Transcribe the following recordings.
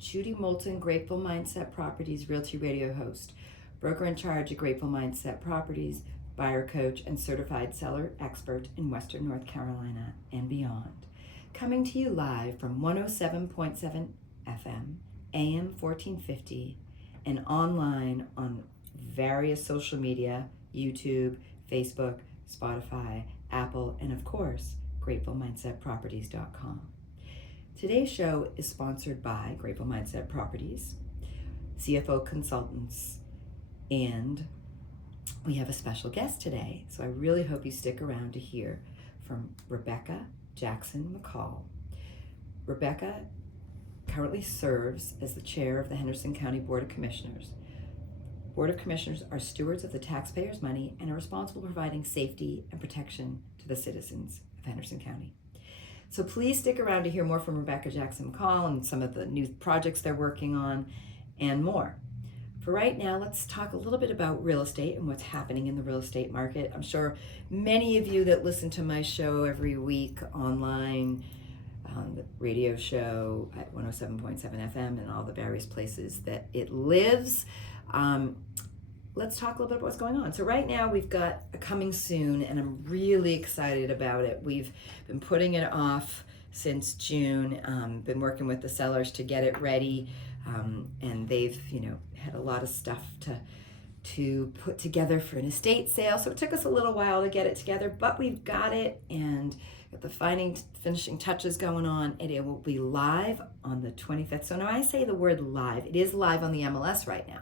Judy Moulton, Grateful Mindset Properties Realty Radio host, broker in charge of Grateful Mindset Properties, buyer coach, and certified seller expert in Western North Carolina and beyond. Coming to you live from 107.7 FM, AM 1450, and online on various social media, YouTube, Facebook, Spotify, Apple, and of course, GratefulMindsetProperties.com. Today's show is sponsored by Grateful Mindset Properties, CFO Consultants, and we have a special guest today. So I really hope you stick around to hear from Rebecca Jackson McCall. Rebecca currently serves as the chair of the Henderson County Board of Commissioners. Board of Commissioners are stewards of the taxpayers' money and are responsible for providing safety and protection to the citizens of Henderson County. So please stick around to hear more from Rebecca Jackson McCall and some of the new projects they're working on and more. For right now, let's talk a little bit about real estate and what's happening in the real estate market. I'm sure many of you that listen to my show every week online, on the radio show at 107.7 FM and all the various places that it lives, let's talk a little bit about what's going on. So right now we've got a coming soon, and I'm really excited about it. We've been putting it off since June, been working with the sellers to get it ready, and they've had a lot of stuff to put together for an estate sale. So it took us a little while to get it together, but we've got it and got the finishing touches going on, and it will be live on the 25th. So now I say the word live, it is live on the MLS right now.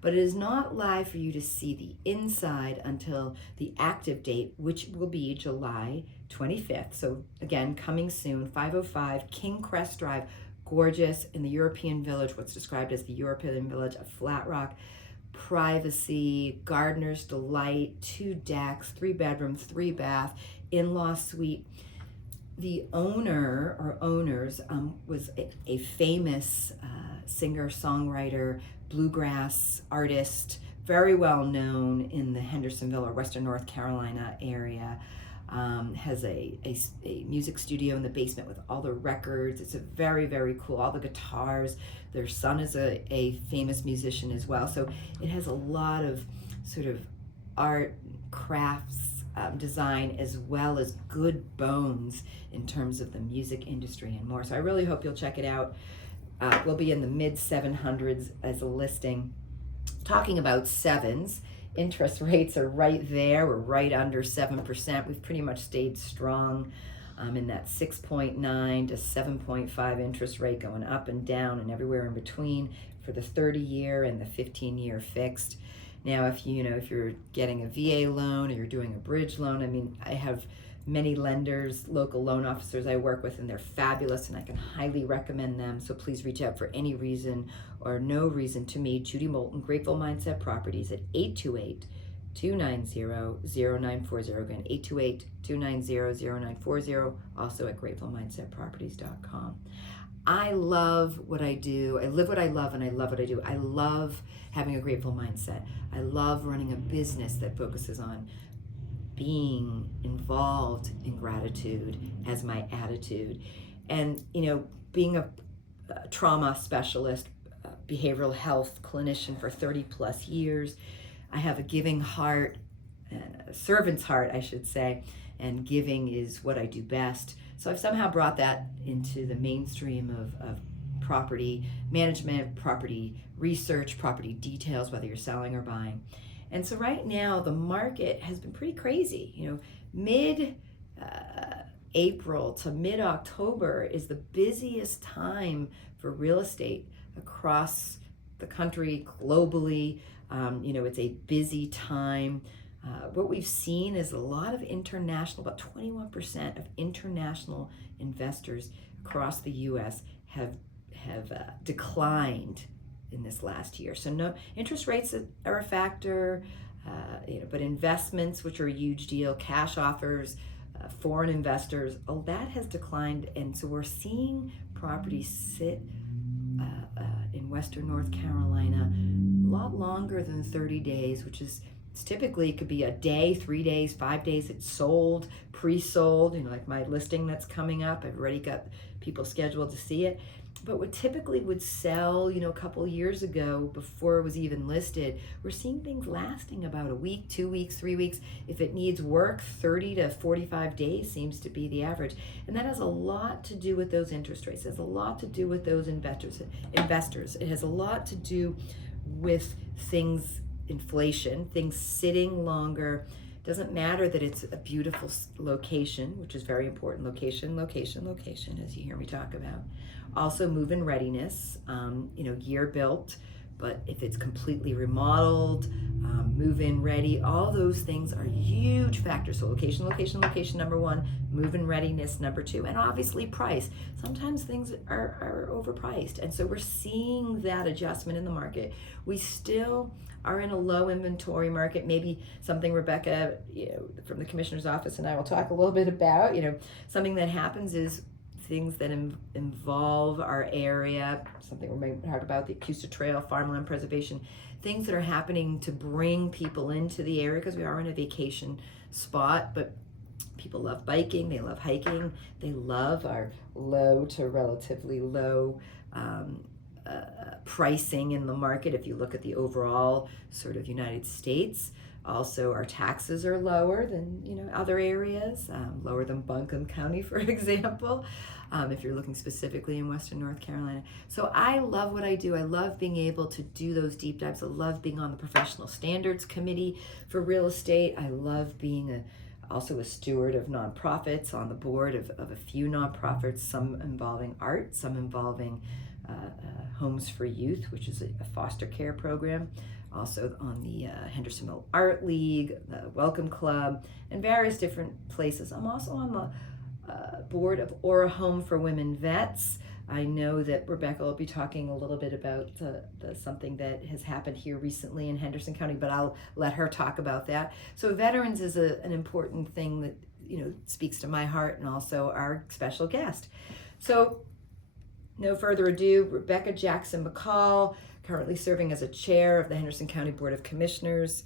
But it is not live for you to see the inside until the active date, which will be July 25th. So again, coming soon, 505 King Crest Drive, gorgeous in the European Village, what's described as the European Village of Flat Rock. Privacy, gardener's delight, 2 decks, 3 bedrooms, 3 bath, in-law suite. The owner or owners was a famous singer-songwriter, bluegrass artist, very well known in the Hendersonville or Western North Carolina area. Has a music studio in the basement with all the records. It's a very, very cool, all the guitars. Their son is a famous musician as well. So it has a lot of sort of art, crafts, design, as well as good bones in terms of the music industry and more. So I really hope you'll check it out. We'll be in the mid 700s as a listing. Talking about sevens, interest rates are right there. We're right under 7%. We've pretty much stayed strong in that 6.9 to 7.5 interest rate, going up and down and everywhere in between for the 30-year and the 15-year fixed. Now, if you're getting a VA loan or you're doing a bridge loan, I have many lenders, local loan officers I work with, and they're fabulous, and I can highly recommend them. So please reach out for any reason or no reason to me, Judy Moulton, Grateful Mindset Properties at 828-290-0940. Again, 828-290-0940, also at GratefulMindsetProperties.com. I love what I do. I live what I love, and I love what I do. I love having a grateful mindset. I love running a business that focuses on being involved in gratitude as my attitude. And, being a trauma specialist, behavioral health clinician for 30 plus years, I have a giving heart, a servant's heart, I should say, and giving is what I do best. So I've somehow brought that into the mainstream of property management, property research, property details, whether you're selling or buying. And so right now the market has been pretty crazy. Mid-April to mid-October is the busiest time for real estate across the country, globally. It's a busy time. What we've seen is a lot of international, about 21% of international investors across the U.S. have declined in this last year. So no, interest rates are a factor, but investments, which are a huge deal, cash offers, foreign investors, all that has declined. And so we're seeing properties sit in Western North Carolina a lot longer than 30 days, which is typically, it could be a day, 3 days, 5 days. It's sold, pre-sold, like my listing that's coming up. I've already got people scheduled to see it. But what typically would sell, a couple years ago before it was even listed, we're seeing things lasting about a week, 2 weeks, 3 weeks. If it needs work, 30 to 45 days seems to be the average. And that has a lot to do with those interest rates. It has a lot to do with those investors. It has a lot to do with things, inflation, things sitting longer. Doesn't matter that it's a beautiful location, which is very important. Location, as you hear me talk about. Also, move-in readiness, year built, but if it's completely remodeled, move-in ready, all those things are huge factors. So location, number one, move-in readiness, number two, and obviously price. Sometimes things are overpriced, and so we're seeing that adjustment in the market. We still are in a low inventory market, maybe something Rebecca, from the commissioner's office and I will talk a little bit about. Something that happens is things that involve our area, something we might talk about, the Acoustic Trail, farmland preservation, things that are happening to bring people into the area because we are in a vacation spot, but people love biking, they love hiking, they love our low to relatively low pricing in the market if you look at the overall sort of United States. Also, our taxes are lower than other areas, lower than Buncombe County, for example, if you're looking specifically in Western North Carolina. So I love what I do. I love being able to do those deep dives. I love being on the Professional Standards Committee for real estate. I love being also a steward of nonprofits, on the board of a few nonprofits, some involving art, some involving Homes for Youth, which is a foster care program. Also on the Hendersonville Art League, the Welcome Club, and various different places. I'm also on the board of Aura Home for Women Vets. I know that Rebecca will be talking a little bit about something that has happened here recently in Henderson County, but I'll let her talk about that. So veterans is an important thing that speaks to my heart, and also our special guest. So no further ado, Rebecca Jackson McCall, currently serving as a chair of the Henderson County Board of Commissioners.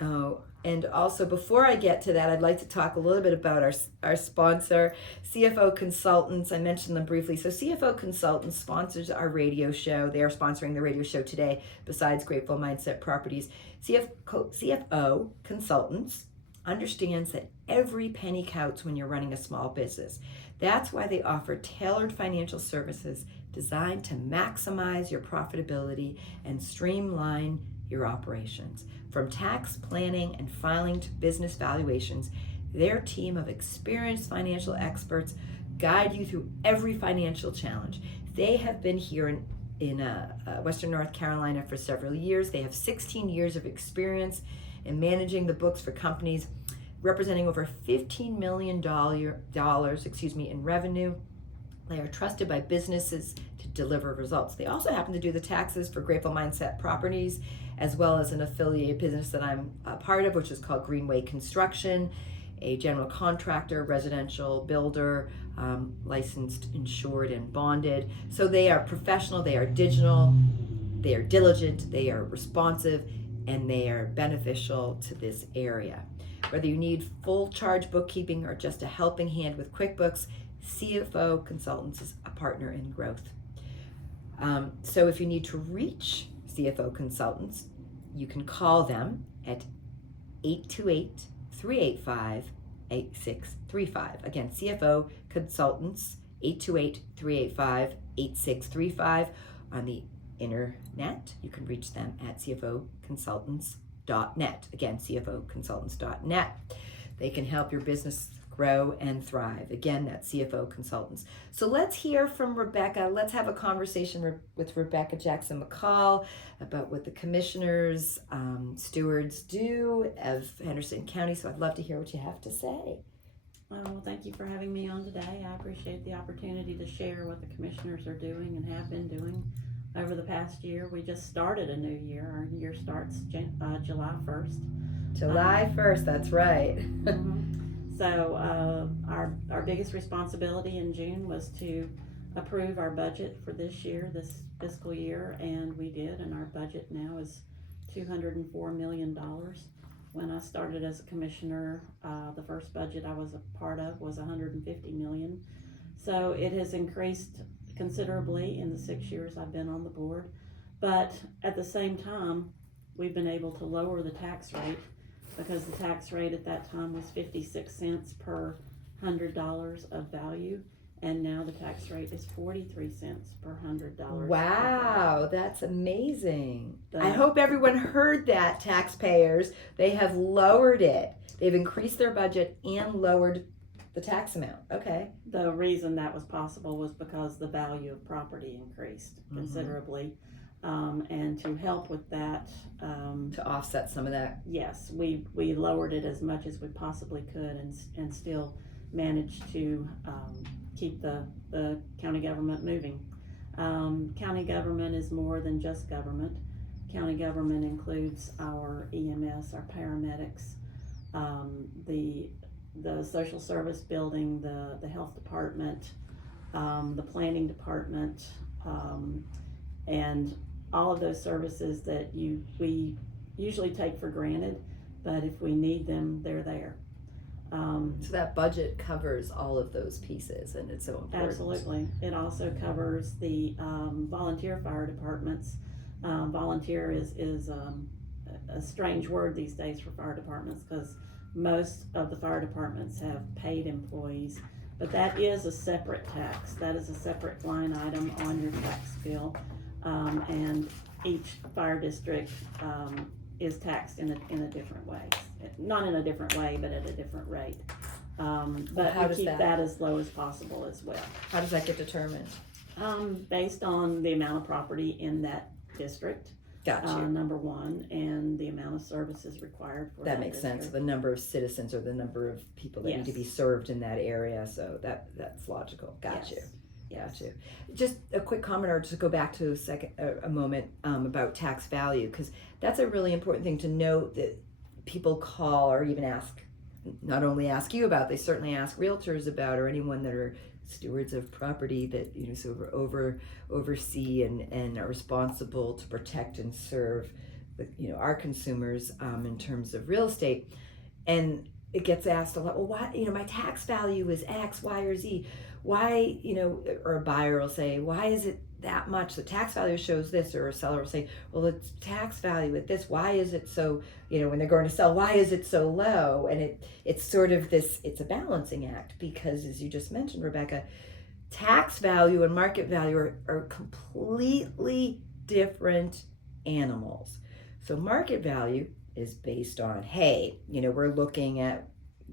Oh, and also before I get to that, I'd like to talk a little bit about our sponsor, CFO Consultants. I mentioned them briefly. So CFO Consultants sponsors our radio show. They are sponsoring the radio show today, besides Grateful Mindset Properties. CFO Consultants understands that every penny counts when you're running a small business. That's why they offer tailored financial services designed to maximize your profitability and streamline your operations. From tax planning and filing to business valuations, their team of experienced financial experts guide you through every financial challenge. They have been here in Western North Carolina for several years. They have 16 years of experience in managing the books for companies representing over $15 million in revenue. They are trusted by businesses to deliver results. They also happen to do the taxes for Grateful Mindset Properties, as well as an affiliated business that I'm a part of, which is called Greenway Construction, a general contractor, residential builder, licensed, insured, and bonded. So they are professional, they are digital, they are diligent, they are responsive, and they are beneficial to this area. Whether you need full charge bookkeeping or just a helping hand with QuickBooks, CFO Consultants is a partner in growth. So if you need to reach CFO Consultants, you can call them at 828-385-8635. Again, CFO Consultants, 828-385-8635. On the internet, you can reach them at cfoconsultants.net. Again, cfoconsultants.net. They can help your business grow and thrive. Again, that's CFO Consultants. So let's hear from Rebecca. Let's have a conversation with Rebecca Jackson McCall about what the commissioners, stewards do of Henderson County. So I'd love to hear what you have to say. Well, thank you for having me on today. I appreciate the opportunity to share what the commissioners are doing and have been doing over the past year. We just started a new year. Our year starts July 1st. July 1st, that's right. So our biggest responsibility in June was to approve our budget for this year, this fiscal year, and we did, and our budget now is $204 million. When I started as a commissioner, the first budget I was a part of was $150 million. So it has increased considerably in the 6 years I've been on the board. But at the same time, we've been able to lower the tax rate because the tax rate at that time was 56 cents per $100 of value. And now the tax rate is 43 cents per $100. Wow, that's amazing. I hope everyone heard that, taxpayers. They have lowered it. They've increased their budget and lowered the tax amount. Okay. The reason that was possible was because the value of property increased considerably. And to help with that, to offset some of that. yes, we lowered it as much as we possibly could and still managed to keep the county government moving. County government is more than just government. County government includes our EMS, our paramedics, the social service building, the health department, the planning department, and all of those services that we usually take for granted, but if we need them, they're there. So that budget covers all of those pieces, and it's so important. Absolutely. It also covers the volunteer fire departments. Volunteer is a strange word these days for fire departments because most of the fire departments have paid employees, but that is a separate tax. That is a separate line item on your tax bill, and each fire district is taxed in a different way. Not in a different way, but at a different rate. But we keep that as low as possible as well. How does that get determined? Based on the amount of property in that district. Gotcha. Number one, and the amount of services required for that makes district. sense. The number of citizens or the number of people that need to be served in that area. So that's logical. Got you. Got you. Just a quick comment, or just go back to a moment about tax value, because that's a really important thing to note that people call or even ask, not only ask you about, they certainly ask realtors about, or anyone that are stewards of property that sort of oversee and are responsible to protect and serve our consumers in terms of real estate. And it gets asked a lot, well, why, my tax value is X, Y, or Z. Why, or a buyer will say, why is it that much? The tax value shows this, or a seller will say, well, it's tax value at this. Why is it so, when they're going to sell, why is it so low? And it's sort of it's a balancing act, because as you just mentioned, Rebecca, tax value and market value are completely different animals. So market value is based on, hey, we're looking at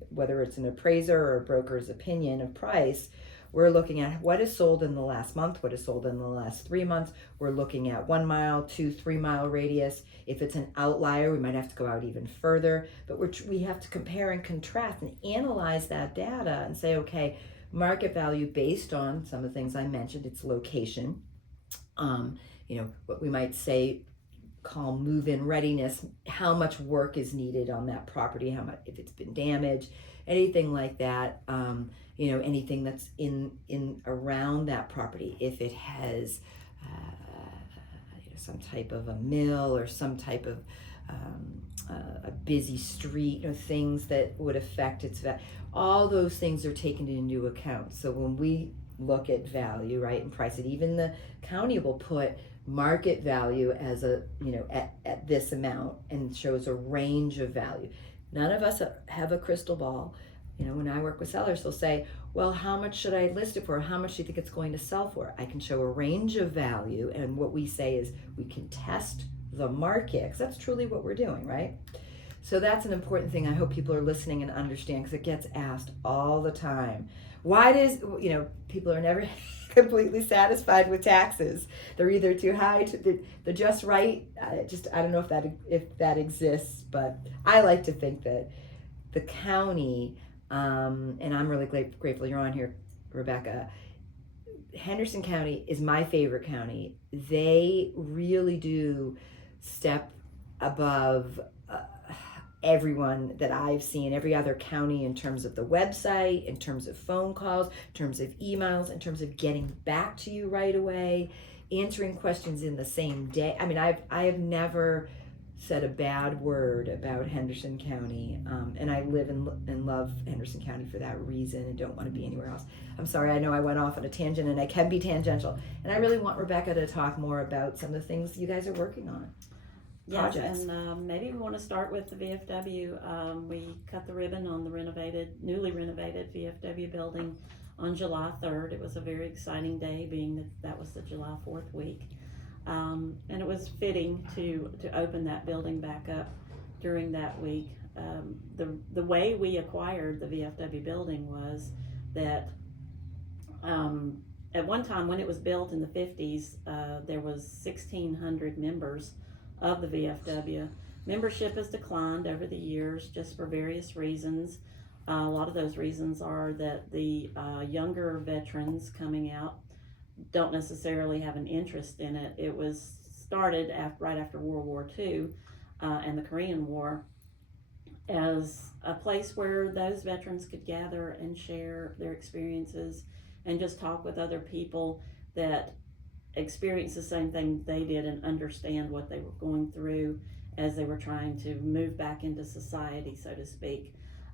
whether it's an appraiser or a broker's opinion of price. We're looking at what is sold in the last month, what is sold in the last 3 months. We're looking at 1 mile, 2, 3 mile radius. If it's an outlier, we might have to go out even further. But we have to compare and contrast and analyze that data and say, okay, market value based on some of the things I mentioned, its location, what we might say, call move-in readiness, how much work is needed on that property, how much, if it's been damaged, anything like that. Anything that's in around that property, if it has some type of a mill or some type of a busy street, things that would affect its value. All those things are taken into account. So when we look at value, right, and price it, even the county will put market value as at this amount and shows a range of value. None of us have a crystal ball. When I work with sellers, they'll say, well, how much should I list it for? How much do you think it's going to sell for? I can show a range of value, and what we say is we can test the market, because that's truly what we're doing, right? So that's an important thing. I hope people are listening and understand, because it gets asked all the time. Why does, people are never completely satisfied with taxes. They're either too high, they're just right. I don't know if that exists, but I like to think that the county, and I'm really grateful you're on here, Rebecca. Henderson County is my favorite county. They really do step above everyone that I've seen, every other county, in terms of the website, in terms of phone calls, in terms of emails, in terms of getting back to you right away, answering questions in the same day. I mean, I have never said a bad word about Henderson County, and I live and love Henderson County for that reason and don't want to be anywhere else. I'm sorry, I know I went off on a tangent, and I can be tangential, and I really want Rebecca to talk more about some of the things you guys are working on. Yes, Projects. and maybe we want to start with the VFW. We cut the ribbon on the newly renovated VFW building on July 3rd. It was a very exciting day, being that was the July 4th week. And it was fitting to open that building back up during that week. The way we acquired the VFW building was that at one time when it was built in the 50s, there was 1,600 members of the VFW. Membership has declined over the years just for various reasons. A lot of those reasons are that the younger veterans coming out don't necessarily have an interest in it. It was started right after World War II and the Korean War as a place where those veterans could gather and share their experiences and just talk with other people that experience the same thing they did and understand what they were going through as they were trying to move back into society, so to speak.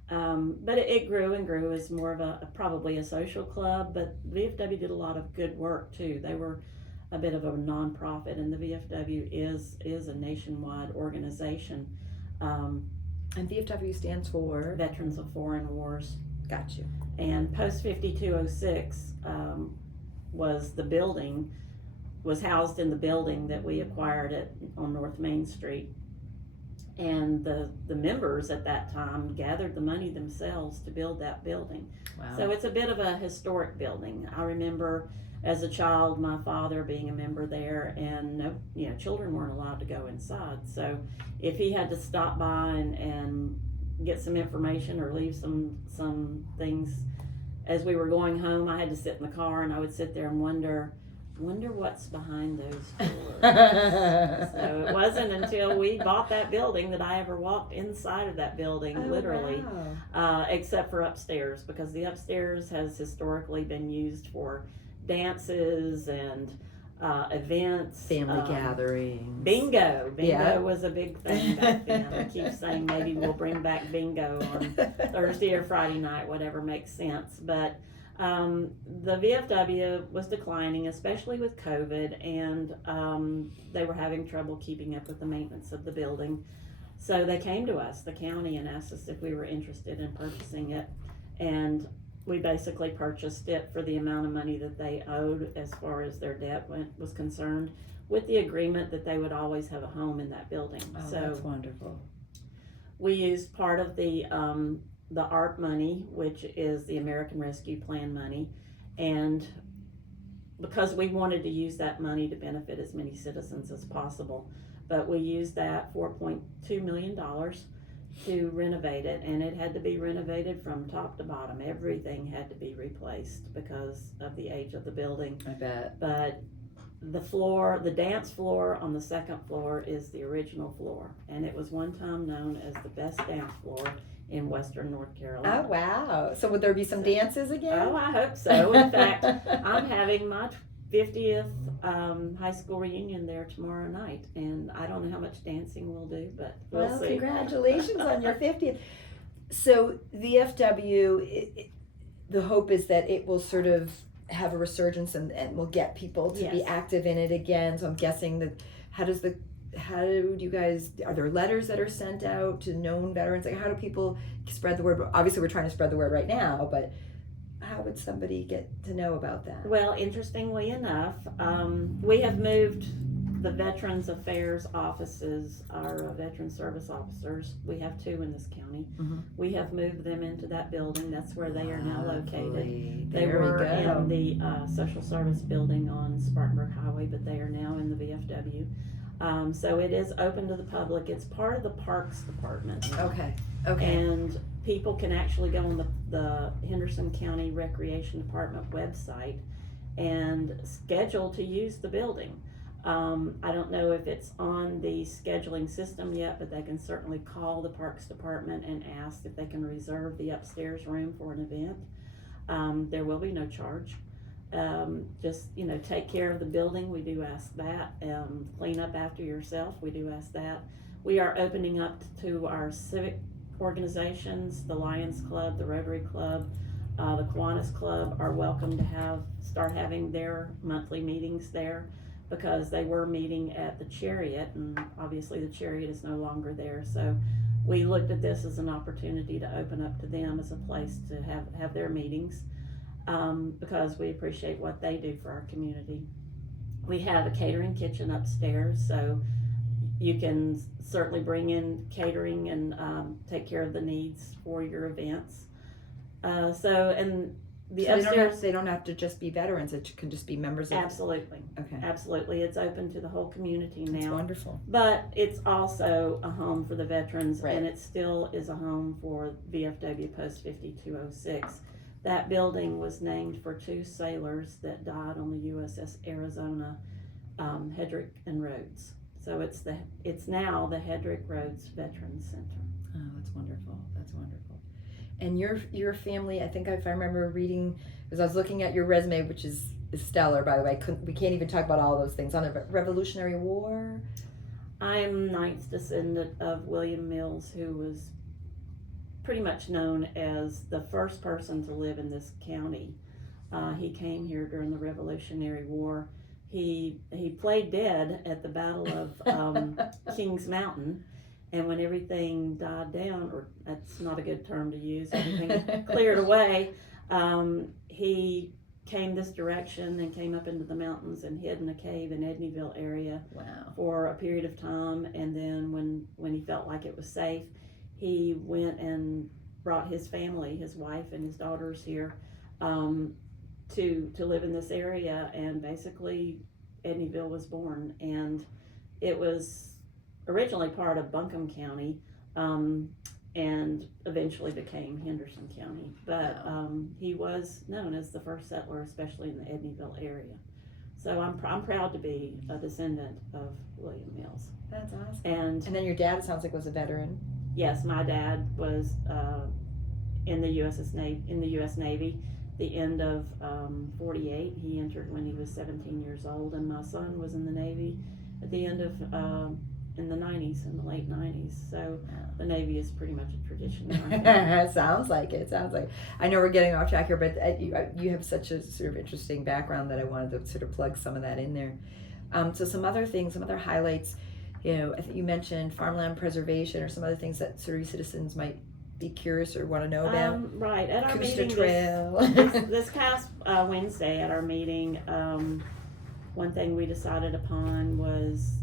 But it grew and grew as more of probably a social club, but VFW did a lot of good work too. They were a bit of a nonprofit, and the VFW is a nationwide organization. And VFW stands for? Veterans of Foreign Wars. Got you. And Post 5206 was housed in the building that we acquired on North Main Street. And the members at that time gathered the money themselves to build that building. Wow. So it's a bit of a historic building. I remember as a child my father being a member there, and children weren't allowed to go inside. So if he had to stop by and get some information or leave some things as we were going home, I had to sit in the car and I would sit there and wonder what's behind those doors. So it wasn't until we bought that building that I ever walked inside of that building, literally. Wow. Except for upstairs, because the upstairs has historically been used for dances and events, Family gatherings. Bingo Yeah. was a big thing back then. I keep saying maybe we'll bring back bingo on Thursday or Friday night, whatever makes sense. But the VFW was declining, especially with COVID, and they were having trouble keeping up with the maintenance of the building. So they came to us, the county, and asked us if we were interested in purchasing it. And we basically purchased it for the amount of money that they owed as far as their debt was concerned, with the agreement that they would always have a home in that building. Oh, so that's wonderful. We used part of the ARP money, which is the American Rescue Plan money, and because we wanted to use that money to benefit as many citizens as possible, but we used that $4.2 million to renovate it, and it had to be renovated from top to bottom. Everything had to be replaced because of the age of the building. I bet. But the dance floor on the second floor is the original floor, and it was one time known as the best dance floor in Western North Carolina. Oh, wow. So would there be some dances again? Oh, I hope so. In fact, I'm having my 50th high school reunion there tomorrow night, and I don't know how much dancing we'll do, but we'll see. Congratulations on your 50th. So the VFW, the hope is that it will sort of have a resurgence and will get people to be active in it again. So I'm guessing that how do you guys, are there letters that are sent out to known veterans? Like, how do people spread the word? Obviously we're trying to spread the word right now, but how would somebody get to know about that? Well, interestingly enough, we have moved the Veterans Affairs offices, our veteran service officers. We have 2 in this county. Mm-hmm. We have moved them into that building. That's where they are now located. They There were we go. in the social service building on Spartanburg Highway, but they are now in the VFW. So it is open to the public. It's part of the Parks Department. Okay. And people can actually go on the Henderson County Recreation Department website and schedule to use the building. I don't know if it's on the scheduling system yet, but they can certainly call the Parks Department and ask if they can reserve the upstairs room for an event. There will be no charge. Just, take care of the building. We do ask that. Clean up after yourself. We do ask that. We are opening up to our civic organizations. The Lions Club, the Rotary Club, the Kiwanis Club are welcome to start having their monthly meetings there, because they were meeting at the Chariot, and obviously the Chariot is no longer there. So we looked at this as an opportunity to open up to them as a place to have their meetings, because we appreciate what they do for our community. We have a catering kitchen upstairs, so you can certainly bring in catering and take care of the needs for your events. And the So upstairs, they don't have to just be veterans. It can just be members of. absolutely, Okay. absolutely, it's open to the whole community That's now. wonderful. But it's also a home for the veterans, Right. and it still is a home for VFW Post 5206. That building was named for 2 sailors that died on the USS Arizona, Hedrick and Rhodes. So it's now the Hedrick Rhodes Veterans Center. Oh, that's wonderful. That's wonderful. And your family, I think if I remember reading, because I was looking at your resume, which is stellar, by the way. We can't even talk about all those things on the Revolutionary War. I'm 9th descendant of William Mills, who was pretty much known as the first person to live in this county. He came here during the Revolutionary War. He played dead at the Battle of Kings Mountain, and when everything died down, or that's not a good term to use, everything cleared away, he came this direction and came up into the mountains and hid in a cave in Edneyville area. Wow. For a period of time, and then when he felt like it was safe, he went and brought his family, his wife and his daughters here, to live in this area, and basically Edneyville was born. And it was originally part of Buncombe County, and eventually became Henderson County. But he was known as the first settler, especially in the Edneyville area. So I'm proud to be a descendant of William Mills. That's awesome. And then your dad, it sounds like, was a veteran. yes, my dad was in the U.S. Navy. The end of 48, he entered when he was 17 years old, and my son was in the Navy at the end of in the 90s, in the late 90s. So the Navy is pretty much a tradition now. Sounds like it. I know we're getting off track here, but you have such a sort of interesting background that I wanted to sort of plug some of that in there. So some other things, some other highlights. I think you mentioned farmland preservation, or some other things that Surrey citizens might be curious or want to know about. Right, at our Cooster meeting Trail. this past Wednesday at our meeting, one thing we decided upon was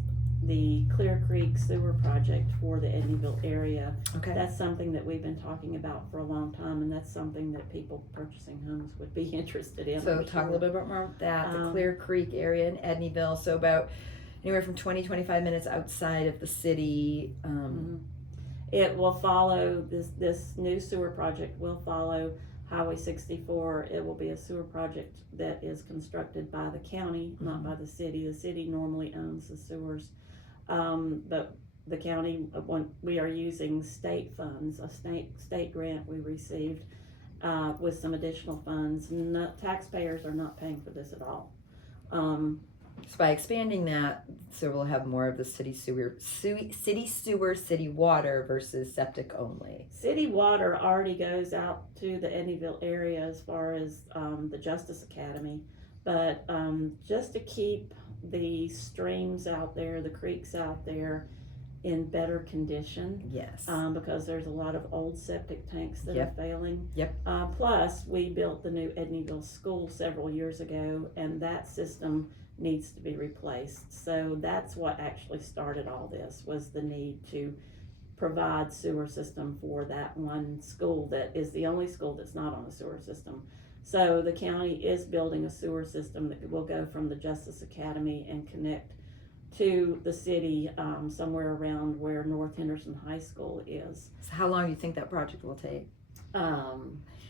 the Clear Creek sewer project for the Edneyville area. Okay. That's something that we've been talking about for a long time, and that's something that people purchasing homes would be interested in. So talk a little bit more about that, the Clear Creek area in Edneyville. So about anywhere from 20-25 minutes outside of the city. It will follow, this new sewer project will follow Highway 64. It will be a sewer project that is constructed by the county, not by the city. The city normally owns the sewers, but the county, we are using state funds, a state grant we received with some additional funds. Taxpayers are not paying for this at all. So by expanding that, so we'll have more of the city sewer, city water versus septic only. City water already goes out to the Edneyville area as far as the Justice Academy, but just to keep the streams out there, the creeks out there in better condition. Yes. Because there's a lot of old septic tanks that are failing. Yep. Plus, we built the new Edneyville school several years ago, and that system needs to be replaced. So that's what actually started all this, was the need to provide sewer system for that one school that is the only school that's not on a sewer system. So the county is building a sewer system that will go from the Justice Academy and connect to the city somewhere around where North Henderson High School is. So how long do you think that project will take?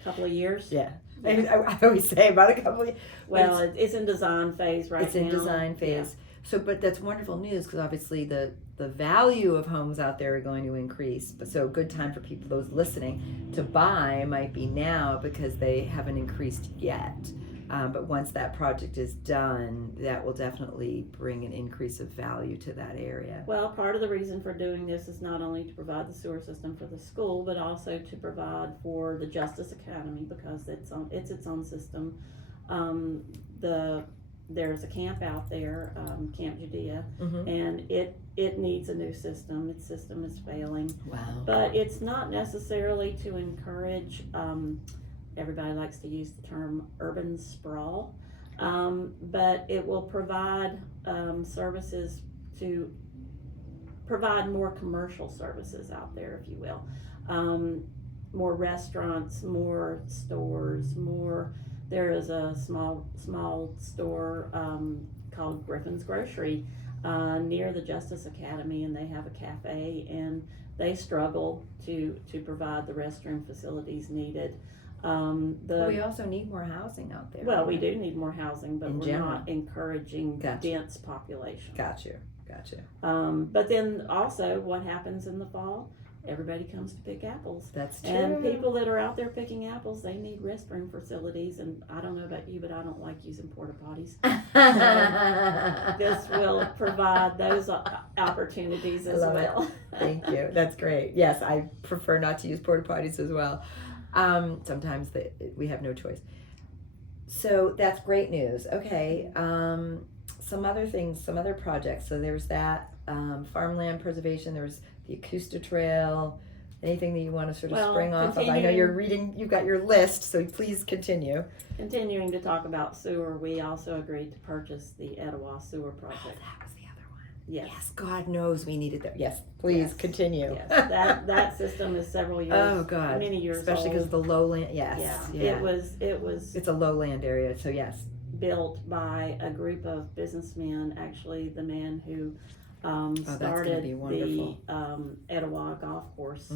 Couple of years. Yeah. I always say about a couple of years. Well, it's in design phase right now. It's in design phase. Yeah. So, but that's wonderful news, because obviously the value of homes out there are going to increase. But so a good time for people, those listening, to buy might be now, because they haven't increased yet. But once that project is done, that will definitely bring an increase of value to that area. Well, part of the reason for doing this is not only to provide the sewer system for the school, but also to provide for the Justice Academy, because it's its own system. There's a camp out there, Camp Judea, and it needs a new system. Its system is failing. Wow. But it's not necessarily to encourage, everybody likes to use the term urban sprawl, but it will provide services to provide more commercial services out there, if you will. More restaurants, more stores, more. There is a small store called Griffin's Grocery near the Justice Academy, and they have a cafe, and they struggle to provide the restroom facilities needed. We also need more housing out there. Well, we do need more housing, but we're general. not encouraging Gotcha. dense population. Gotcha. But then also, what happens in the fall? Everybody comes to pick apples. That's true. And people that are out there picking apples, they need restroom facilities. And I don't know about you, but I don't like using porta potties. This will provide those opportunities as well. Thank you. That's great. Yes, I prefer not to use porta potties as well. Sometimes we have no choice. So that's great news. Okay. Some other things, some other projects. So there's that farmland preservation. There's the Acoustic Trail. Anything that you want to sort of spring off of? I know you're reading. You've got your list, so please continue. Continuing to talk about sewer, we also agreed to purchase the Etowah sewer project. Oh, that was the other one. Yes. God knows we needed that. Yes, please continue. Yes, that system is several years. Oh God, many years especially old. because of the lowland. Yes. Yeah. It was. It's a lowland area, so yes. Built by a group of businessmen. Actually, the man who started the Etowah golf course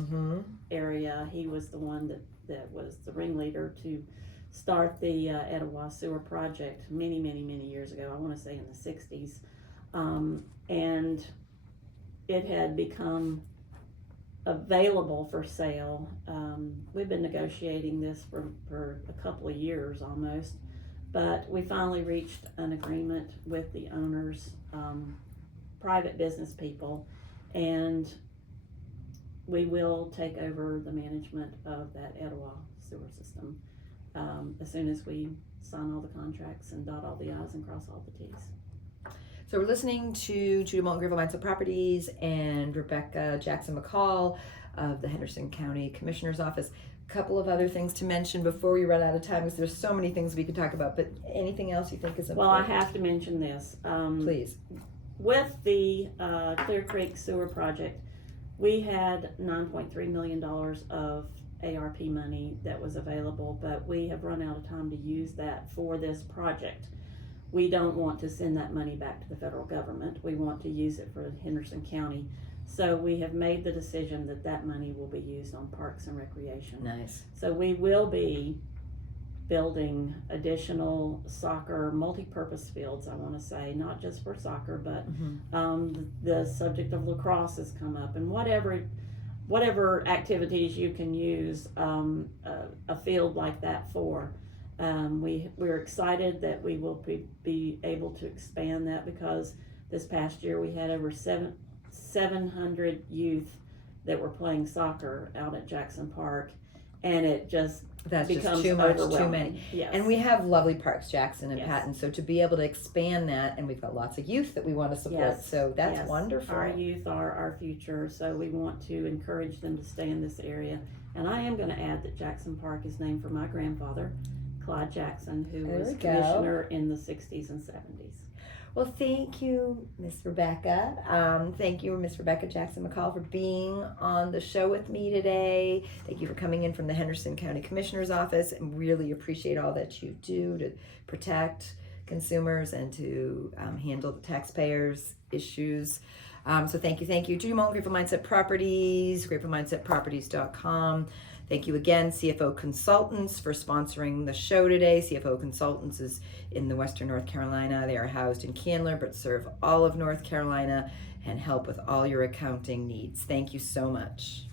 area, he was the one that was the ringleader to start the Etowah sewer project many years ago. I want to say in the 60s, and it had become available for sale. We've been negotiating this for a couple of years almost. But we finally reached an agreement with the owners, private business people, and we will take over the management of that Etowah sewer system as soon as we sign all the contracts and dot all the I's and cross all the T's. So we're listening to Judy Moulton Greenville Mindset Properties and Rebecca Jackson McCall of the Henderson County Commissioner's Office. Couple of other things to mention before we run out of time, because there's so many things we could talk about, but anything else you think is important? Well, I have to mention this. Please. With the Clear Creek sewer project, we had $9.3 million of ARP money that was available, but we have run out of time to use that for this project. We don't want to send that money back to the federal government. We want to use it for Henderson County. So we have made the decision that money will be used on parks and recreation. Nice. So we will be building additional soccer multi-purpose fields, I want to say, not just for soccer, but the subject of lacrosse has come up, and whatever activities you can use a field like that for. We're excited that we will be able to expand that, because this past year we had over 700 youth that were playing soccer out at Jackson Park, and it just becomes just too much, too many. Yes. And we have lovely parks, Jackson and Yes. Patton, so to be able to expand that, and we've got lots of youth that we want to support, so that's wonderful. Our youth are our future, so we want to encourage them to stay in this area. And I am going to add that Jackson Park is named for my grandfather, Clyde Jackson, who was commissioner in the 60s and 70s. Well, thank you, Miss Rebecca. Thank you, Miss Rebecca Jackson McCall, for being on the show with me today. Thank you for coming in from the Henderson County Commissioner's Office, and really appreciate all that you do to protect consumers and to handle the taxpayers' issues. So thank you. Judy Moulton, Grateful Mindset Properties, gratefulmindsetproperties.com. Thank you again, CFO Consultants, for sponsoring the show today. CFO Consultants is in the Western North Carolina. They are housed in Candler, but serve all of North Carolina and help with all your accounting needs. Thank you so much.